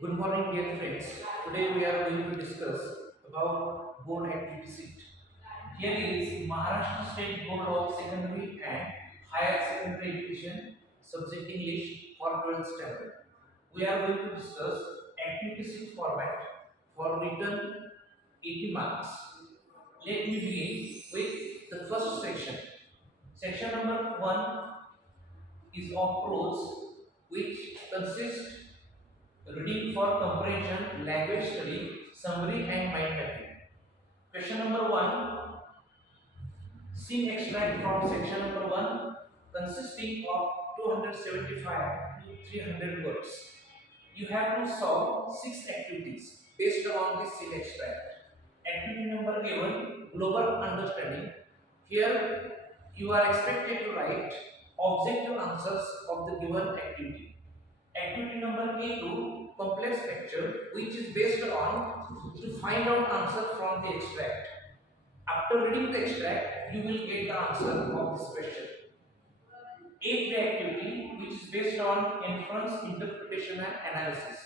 Good morning, dear friends. Today we are going to discuss about board activity sheet. Here is Maharashtra State Board of Secondary and Higher Secondary Education, subject English for 12th standard. We are going to discuss activity sheet format for written 80 marks. Let me begin with the first section. Section number 1 is of prose, which consists reading for comprehension, language study, summary and mind mapping. Question number 1. Scene extract from section number 1 consisting of 275 to 300 words. You have to solve 6 activities based on this scene extract. Activity number A1, global understanding. Here you are expected to write objective answers of the given activity. Activity number A2, complex factor, which is based on to find out answer from the extract. After reading the extract, you will get the answer of this question. A3 activity, which is based on inference, interpretation and analysis.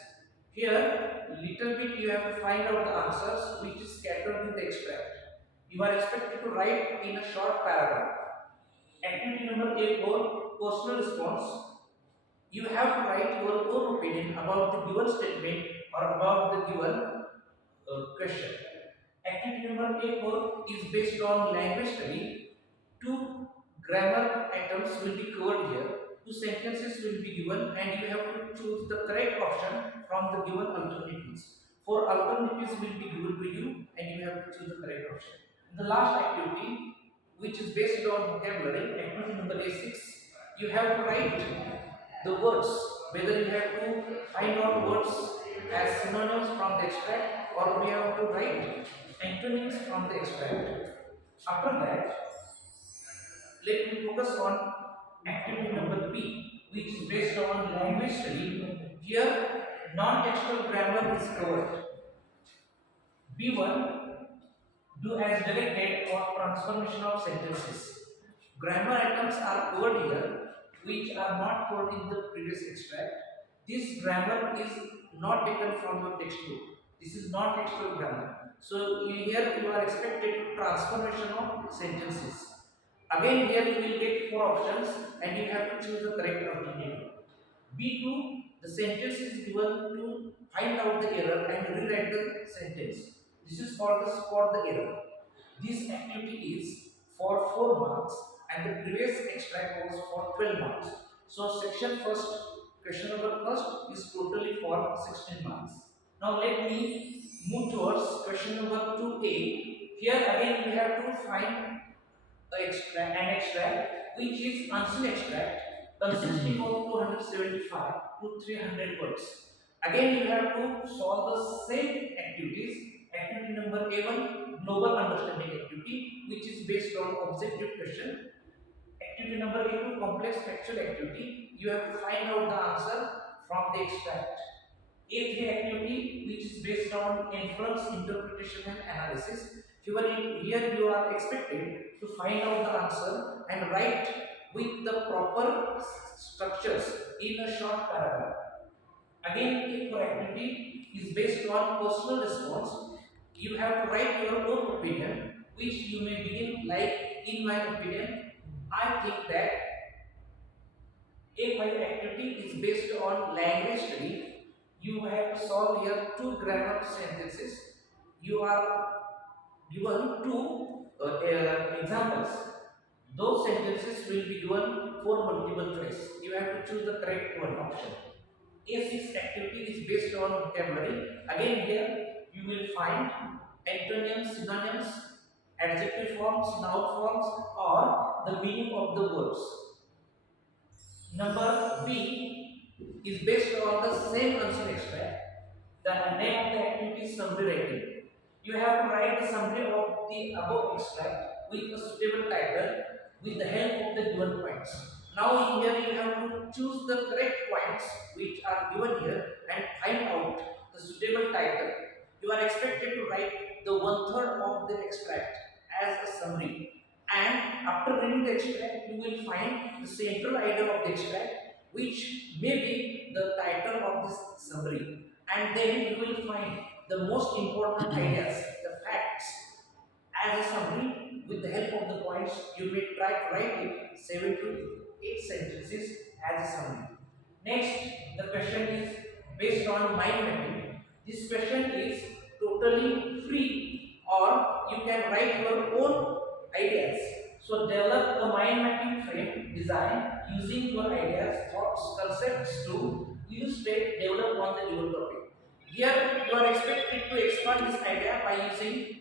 Here, little bit you have to find out the answers which is scattered in the extract. You are expected to write in a short paragraph. Activity number A4, personal response. You have to write your own opinion about the given statement or about the given question. Activity number A4 is based on language study. 2 grammar items will be covered here. 2 sentences will be given and you have to choose the correct option from the given alternatives. 4 alternatives will be given to you and you have to choose the correct option. The last activity, which is based on vocabulary, activity number A6, you have to write the words, whether you have to find out words as synonyms from the extract or we have to write antonyms from the extract. After that, let me focus on activity number B, which is based on language study. Here, non-textual grammar is covered. B1, do as directed or transformation of sentences. Grammar items are covered here, which are not covered in the previous extract. This grammar is not taken from your textbook. This is not textual grammar. So here you are expected to transformation of sentences. Again here you will get 4 options and you have to choose the correct alternative. B2, the sentence is given to find out the error and rewrite the sentence. This is for the error. This activity is for 4 marks and the previous extract was for 12 marks. So section first, question number first is totally for 16 marks. Now let me move towards question number 2a. Here again we have to find an extract which is unseen extract consisting of 275 to 300 words. Again you have to solve the same activities. Activity number A1, global understanding activity, which is based on objective question. Activity number A2, complex factual activity. You have to find out the answer from the extract. A3 activity, which is based on inference, interpretation and analysis. Here you are expected to find out the answer and write with the proper structures in a short paragraph. Again, A4 activity is based on personal response. You have to write your own opinion, which you may begin like, in my opinion, I think that A5 activity is based on language study. You have to solve here 2 grammar sentences. You are given 2 examples. Those sentences will be given for multiple choice. You have to choose the correct one option. A6 activity is based on vocabulary. Again here you will find antonyms, synonyms, adjective forms, noun forms or the meaning of the words. Number B is based on the same unseen extract. The name of the activity is summary writing. You have to write the summary of the above extract with a suitable title with the help of the given points. Now here you have to choose the correct points which are given here and find out the suitable title. You are expected to write the 1/3 of the extract as a summary. And after reading the extract, you will find the central idea of the extract, which may be the title of this summary. and then you will find the most important ideas, the facts, as a summary. With the help of the points, you may try to write it 7 to 8 sentences as a summary. Next, the question is based on mind mapping. This question is totally free, or you can write your own ideas. So develop a mind mapping frame design using your ideas, thoughts, concepts to illustrate, develop on the given topic. Here you are expected to expand this idea by using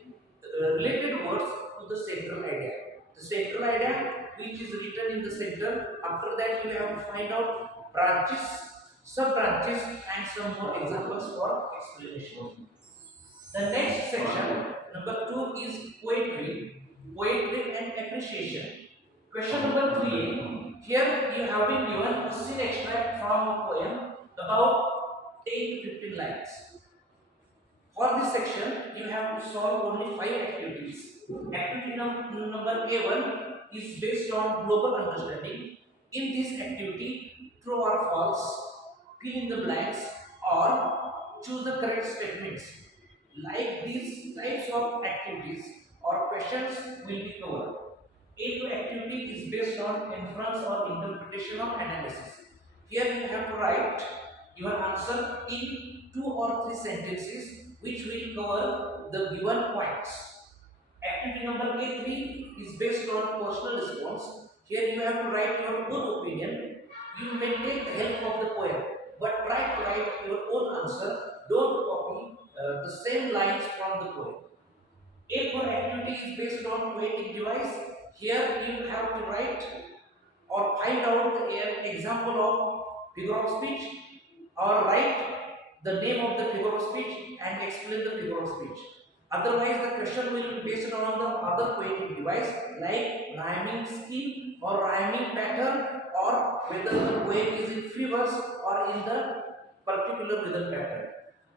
related words to the central idea. The central idea which is written in the center. After that, you have to find out branches, sub branches, and some more examples for explanation. The next section, number 2, is poetry and appreciation. Question number 3. Here you have been given a scene extract from a poem about 10 to 15 lines. For this section, you have to solve only 5 activities. Activity number A1 is based on global understanding. In this activity, true or false, fill in the blanks, or choose the correct statements. Like these types of activities or questions will be covered. A2 activity is based on inference or interpretational analysis. Here you have to write your answer in 2 or 3 sentences which will cover the given points. Activity number A3 is based on personal response. Here you have to write your own opinion. You may take the help of the poem, but try to write your own answer. Don't copy the same lines from the poem. A4 activity is based on poetic device. Here you have to write or find out an example of figure of speech, or write the name of the figure of speech and explain the figure of speech. Otherwise, the question will be based on the other poetic device like rhyming scheme or rhyming pattern, or whether the poem is in free verse or in the particular rhythm pattern.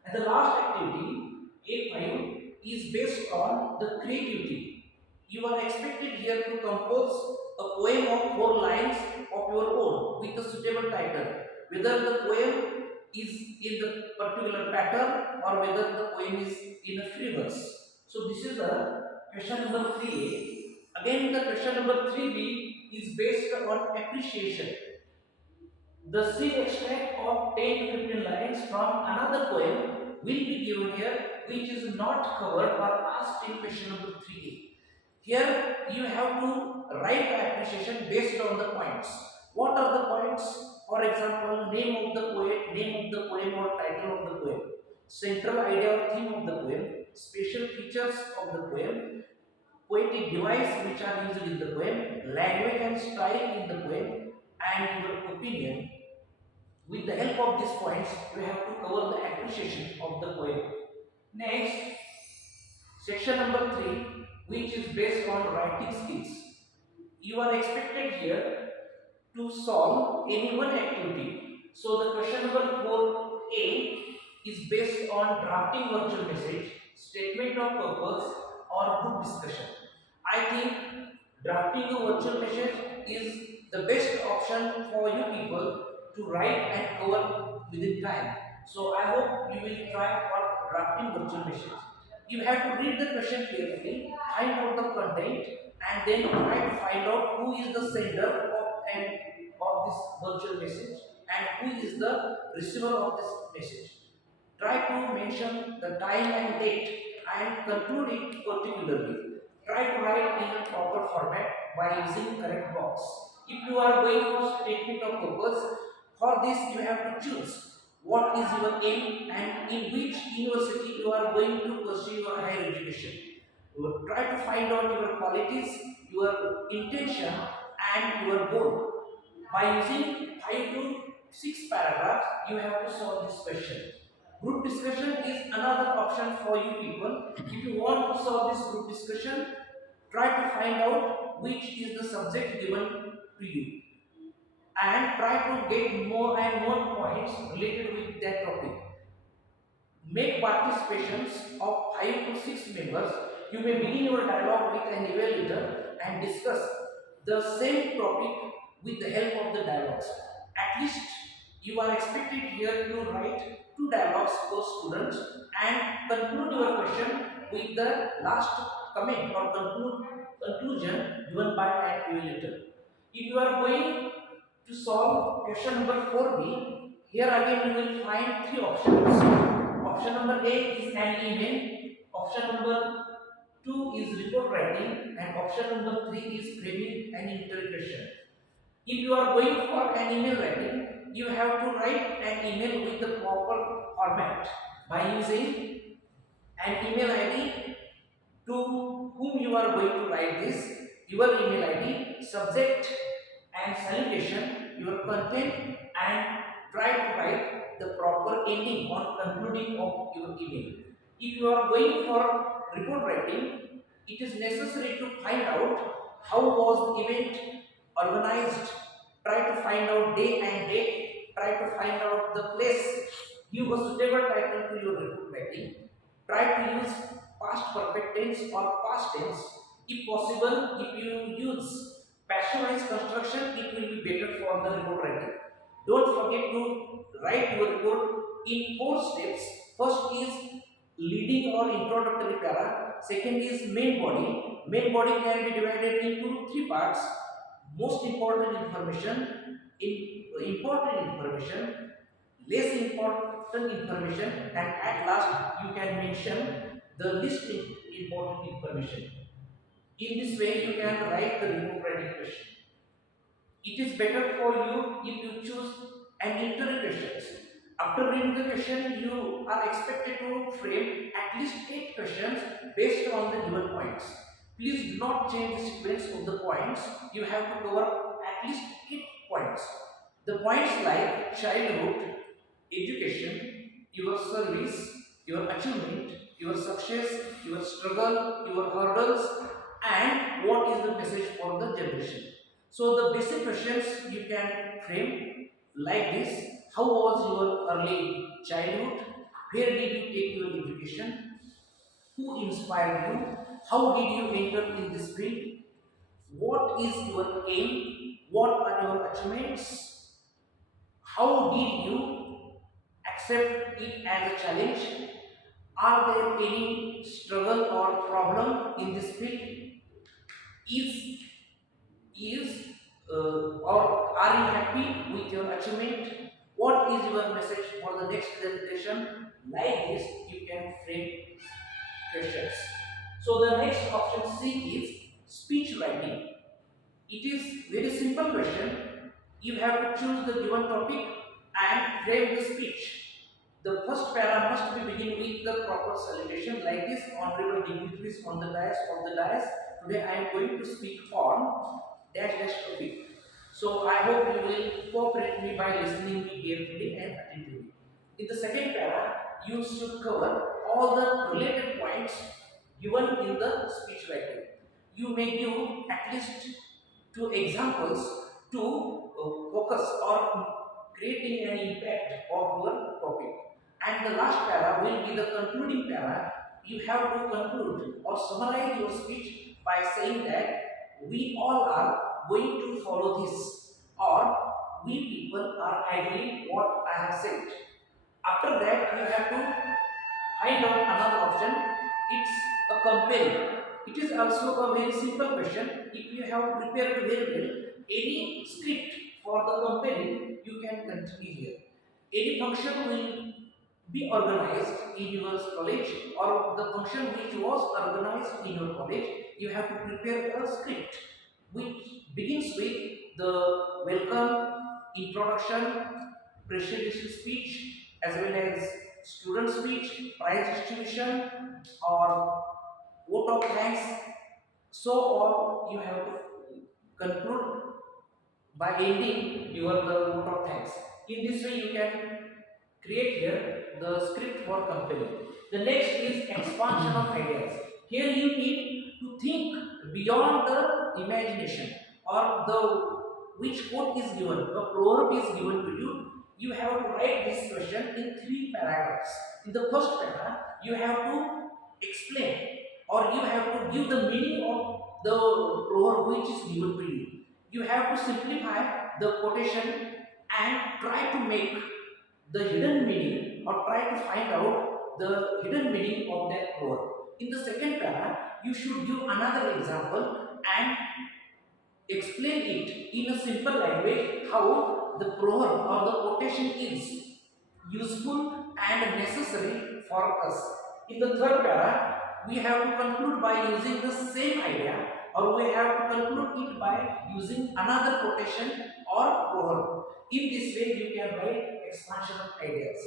And the last activity, A5, is based on the creativity. You are expected here to compose a poem of 4 lines of your own with a suitable title. Whether the poem is in the particular pattern or whether the poem is in a free verse. So this is the question number 3A. Again, the question number 3B is based on appreciation. The scene extract of 10 to 15 lines from another poem will be given here, which is not covered or asked in question number 3A. Here you have to write the appreciation based on the points. What are the points? For example, name of the poet, name of the poem or title of the poem, central idea or theme of the poem, special features of the poem, poetic device which are used in the poem, language and style in the poem, and your opinion. With the help of these points, you have to cover the appreciation of the poem. Next, section number 3, which is based on writing skills. You are expected here to solve any one activity. So the question number 4A is based on drafting virtual message, statement of purpose, or group discussion. I think drafting a virtual message is the best option for you people to write and cover within time. So I hope you will try for drafting virtual message. You have to read the question carefully, find out the content, and then try to find out who is the sender of this virtual message and who is the receiver of this message. Try to mention the time and date and conclude it particularly. Try to write in a proper format by using correct box. If you are going for statement of purpose, for this you have to choose what is your aim and in which university you are going to pursue your higher education. Try to find out your qualities, your intention, and your goal. By using 5 to 6 paragraphs, you have to solve this question. Group discussion is another option for you people. If you want to solve this group discussion, try to find out which is the subject given to you and try to get more and more points related with that topic. Make participations of 5 to 6 members. You may begin your dialogue with an evaluator and discuss the same topic with the help of the dialogues. At least You are expected here to write two dialogues per student and conclude your question with the last comment or conclusion given by an evaluator. If you are going to solve question number 4b, here again you will find three options. Option number A is an email, option number 2 is report writing, and option number 3 is framing an interrogation. If you are going for an email writing, you have to write an email with the proper format by using an email ID to whom you are going to write this, your email ID, subject and salutation, your content, and try to write the proper ending or concluding of your email. If you are going for report writing, it is necessary to find out how was the event organized, try to find out day and date, try to find out the place, give a suitable title to your report writing, try to use past perfect tense or past tense. If possible, if you use passionized construction, it will be better for the report writing. Don't forget to write your report in 4 steps. First is leading or introductory para. Second is main body. Main body can be divided into 3 parts. Most important information, important information, less important information, and at last you can mention the least important information. In this way, you can write the report writing question. It is better for you if you choose an interrogation. After reading the question, you are expected to frame at least 8 questions based on the given points. Please do not change the sequence of the points. You have to cover at least 8 points. The points like childhood, education, your service, your achievement, your success, your struggle, your hurdles, and what is the message for the generation. So the basic questions you can frame like this: how was your early childhood? Where did you take your education? Who inspired you? How did you enter in this field? What is your aim? What are your achievements? How did you accept it as a challenge? Are there any struggle or problem in this field? Is or are you happy with your achievement? What is your message for the next generation? Like this, you can frame questions. So the next option C is speech writing. It is very simple question. You have to choose the given topic and frame the speech. The first para must be begin with the proper salutation like this: honorable dignitaries on the dais of the dais. Today I am going to speak on dash dash topic. So I hope you will cooperate me by listening me carefully and attentively. In the second para, you should cover all the related points given in the speech writing. You may give at least 2 examples to focus or creating an impact of your topic. And the last para will be the concluding para. You have to conclude or summarize your speech by saying that we all are going to follow this, or we people are agreeing what I have said. After that, you have to find out another option. It's a comparing. It is also a very simple question. If you have prepared very well any script for the comparing, you can continue here. Any function will be organized in your college, or the function which was organized in your college, you have to prepare a script which begins with the welcome, introduction, presentation speech, as well as student speech, prize distribution, or vote of thanks. So on, you have to conclude by ending your the vote of thanks. In this way, you can create here the script for compelling. The next is expansion of ideas. Here you need to think beyond the imagination, or the which quote is given, a proverb is given to you. You have to write this question in 3 paragraphs. In the first paragraph, you have to explain, or you have to give the meaning of the proverb which is given to you. You have to simplify the quotation and try to make the hidden meaning or try to find out the hidden meaning of that proverb. In the second para, you should give another example and explain it in a simple language how the proverb or the quotation is useful and necessary for us. In the third para, we have to conclude by using the same idea, or we have to conclude it by using another quotation or proverb. In this way, you can write expansion of ideas.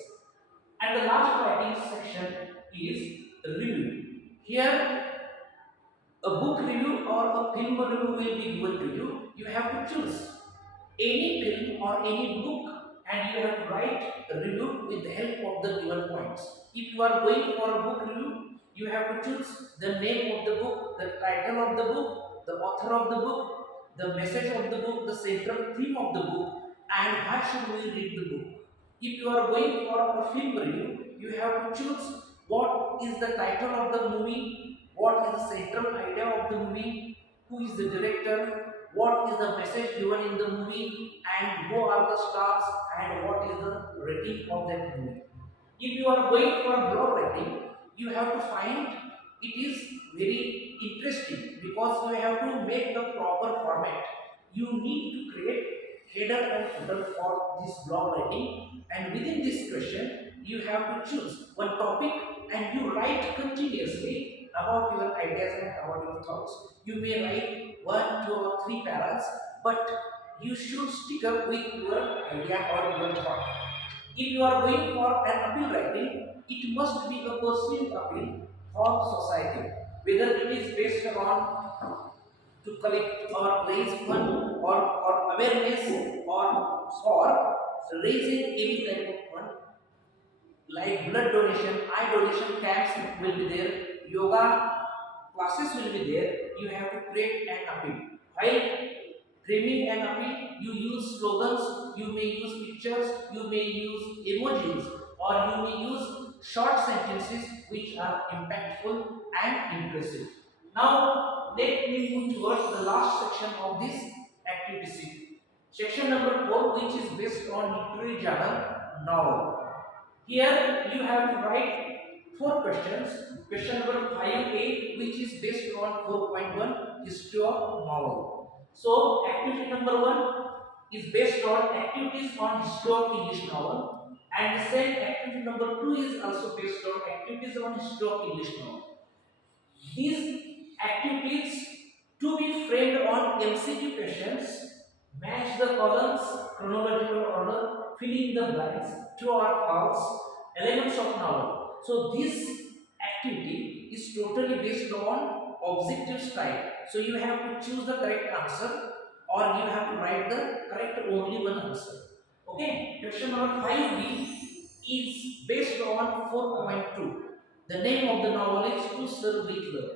And the last writing section is review. Here, a book review or a film review will be given to you. You have to choose any film or any book and you have to write a review with the help of the given points. If you are going for a book review, you have to choose the name of the book, the title of the book, the author of the book, the message of the book, the central theme of the book, and why should we read the book. If you are going for a film review, you have to choose what is the title of the movie, what is the central idea of the movie, who is the director, what is the message given in the movie, and who are the stars, and what is the rating of that movie. If you are going for blog writing, you have to find it is very interesting because you have to make the proper format. You need to create header and footer for this blog writing, and within this question, you have to choose one topic and you write continuously about your ideas and about your thoughts. You may write 1, 2, or 3 paras, but you should stick up with your idea or your thought. If you are going for an appeal writing, it must be a perceived appeal for society, whether it is based on to collect or raise fund or awareness or raising any type of fund like blood donation, eye donation camps will be there, yoga classes will be there. You have to create an appeal. While framing an appeal, you use slogans, you may use pictures, you may use emojis, or you may use short sentences which are impactful and impressive. Now, let me move towards the last section of this activity sheet. Section number 4, which is based on literary genre novel. Here you have to write 4 questions. Question number 5A, which is based on 4.1 history of novel. So activity number 1 is based on activities on history of English novel, and the same activity number 2 is also based on activities on history of English novel. These activities to be framed on MCQ questions, match the columns, chronological order, fill in the blanks, true or false, elements of novel. So this activity is totally based on objective style. So you have to choose the correct answer or you have to write the correct only one answer. Okay, question number 5B is based on 4.2. The name of the novel is To Serve With Love.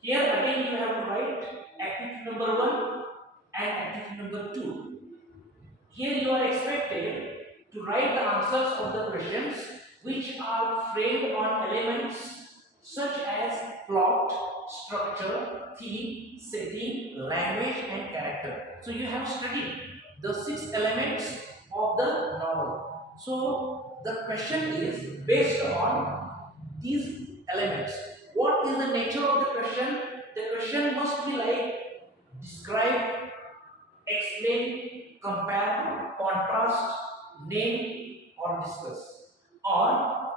Here again you have to write activity number 1 and activity number 2. Here you are expected to write the answers of the questions which are framed on elements such as plot, structure, theme, setting, language and character. So you have studied the 6 elements of the novel. So the question is based on these elements. What is the nature of the question? The question must be like describe, explain, compare, contrast, name or discuss, or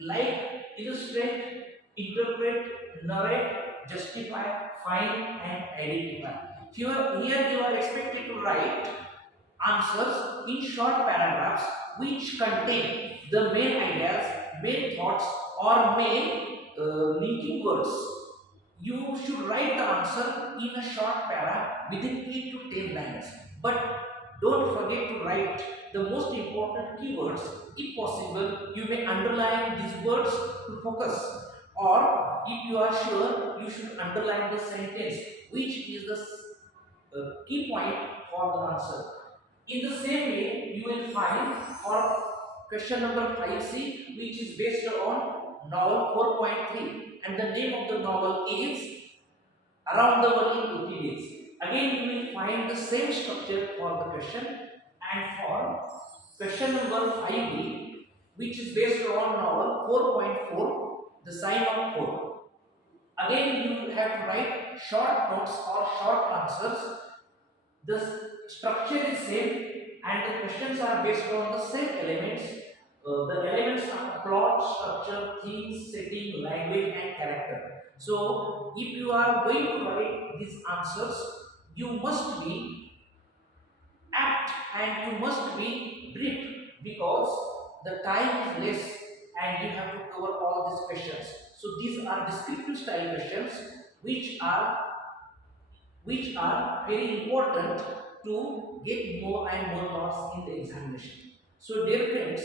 like illustrate, interpret, narrate, justify, find and identify. Here you are expected to write answers in short paragraphs which contain the main ideas, main thoughts or main linking words. You should write the answer in a short para within 8 to 10 lines. But don't forget to write the most important keywords. If possible, you may underline these words to focus. Or if you are sure, you should underline the sentence which is the key point for the answer. In the same way, you will find for question number 5C, which is based on novel 4.3, and the name of the novel is Around the World in 80 Days. Again, you will find the same structure for the question. And for question number 5D, which is based on novel 4.4, the sign of 4. Again, you have to write short notes or short answers. The structure is same and the questions are based on the same elements. The elements are plot, structure, theme, setting, language and character. So if you are going to write these answers, you must be apt and you must be brief because the time is less and you have to cover all these questions. So these are descriptive style questions which are very important to get more and more marks in the examination. So dear friends,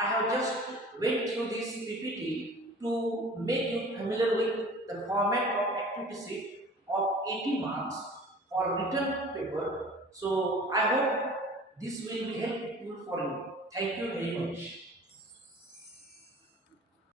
I have just went through this PPT to make you familiar with the format of activity sheet of 80 marks for written paper. So I hope this will be helpful for you. Thank you very much.